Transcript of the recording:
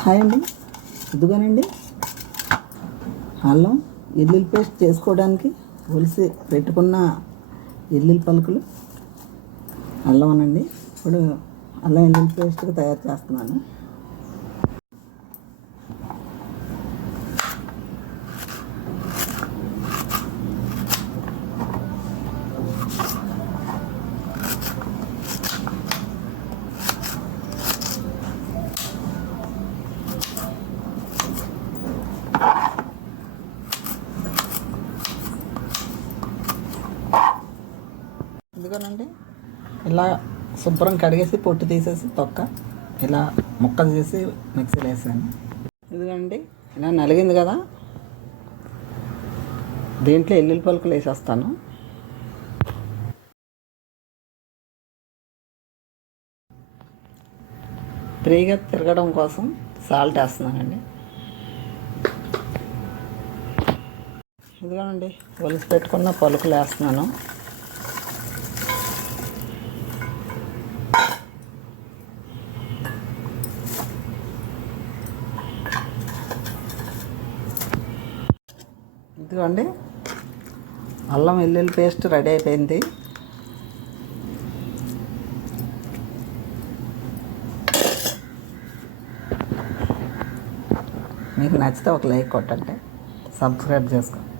Hi అండి. ఇదిగోనండి. అల్లం ఎల్లుల్లి పేస్ట్ చేసుకోవడానికి ఒలిసి పెట్టుకున్న ఎల్లుల్లి పలుకులు. అల్లం అనండి ఇప్పుడు అల్లం ఎల్లుల్లి పేస్ట్గా తయారు చేస్తున్నాను. ఇదిగోనండి ఇలా శుభ్రం కడిగేసి పొట్టు తీసేసి తొక్క ఇలా ముక్కలు చేసి మిక్సీలో వేసాను ఇదిగోండి ఇలా నలిగింది కదా. దీంట్లో ఎల్లుల్లి పలుకులు వేసేస్తాను. ఫ్రీగా తిరగడం కోసం సాల్ట్ వేస్తున్నానండి. ఇదిగోనండి ఒలిసి పెట్టుకున్న పలుకులు వేస్తున్నాను. ఇదిగోండి. అల్లం వెల్లుల్లి పేస్ట్ రెడీ అయిపోయింది. మీకు నచ్చితే ఒక లైక్ కొట్టండి. సబ్స్క్రైబ్ చేసుకోండి.